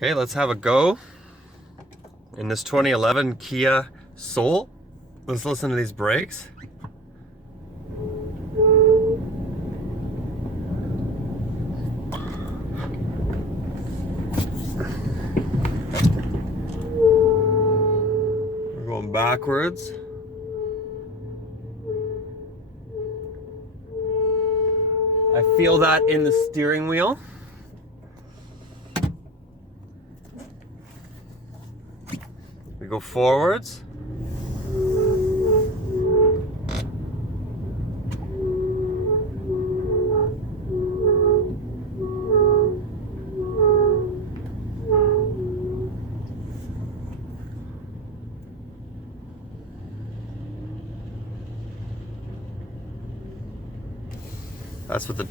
Okay, let's have a go in this 2011 Kia Soul. Let's listen to these brakes. We're going backwards. I feel that in the steering wheel. We go forwards. That's what the